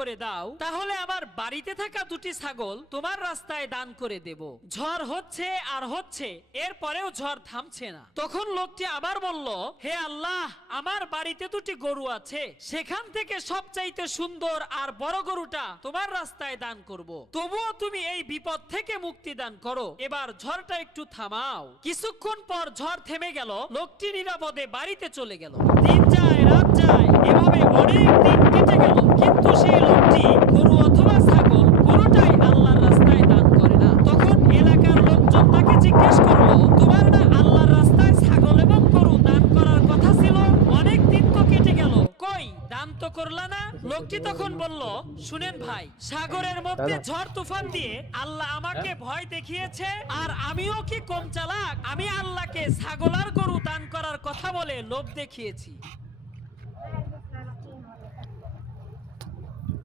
করে দাও, তাহলে আমার বাড়িতে থাকা দুটি ছাগল তোমার রাস্তায় দান করে দেব। ঝড় হচ্ছে আর হচ্ছে, এরপরেও ঝড় থামছে না। তখন লোকটি আবার বলল, হে আল্লাহ, আমার বাড়িতে দুটি গরু আছে, সেখান থেকে সবচাইতে সুন্দর আর বড় গরুটা তোমার রাস্তায় দান করব। তবুও তুমি এই বিপদ থেকে মুক্তি দান করো, এবার ঝড়টা একটু থামাও। কিছুক্ষণ পর ঝড় থেমে গেল, লোকটি নিরাপদে বাড়িতে চলে গেল। দিন যায় রাত যায়, এভাবে অনেক দিন কেটে গেল, কিন্তু সেই লোকটি গরু অথবা ছাগল কোনোটাই আল্লাহর রাস্তায় দান করে না। তখন এলাকার লোকজন তাকে জিজ্ঞেস করলো, তোমার না আল্লাহর রাস্তায় ছাগল এবং গরু দান করার কথা ছিল? অনেক দিন তো কেটে গেল, কই দান তো করলা না? লোকটি তখন বলল, শুনেন ভাই, সাগরের মধ্যে ঝড় তুফান দিয়ে আল্লাহ আমাকে ভয় দেখিয়েছে, আর আমিও কি কম চালাক? আমি আল্লাহকে ছাগল আর গরু দান করার কথা বলে লোভ দেখিয়েছি।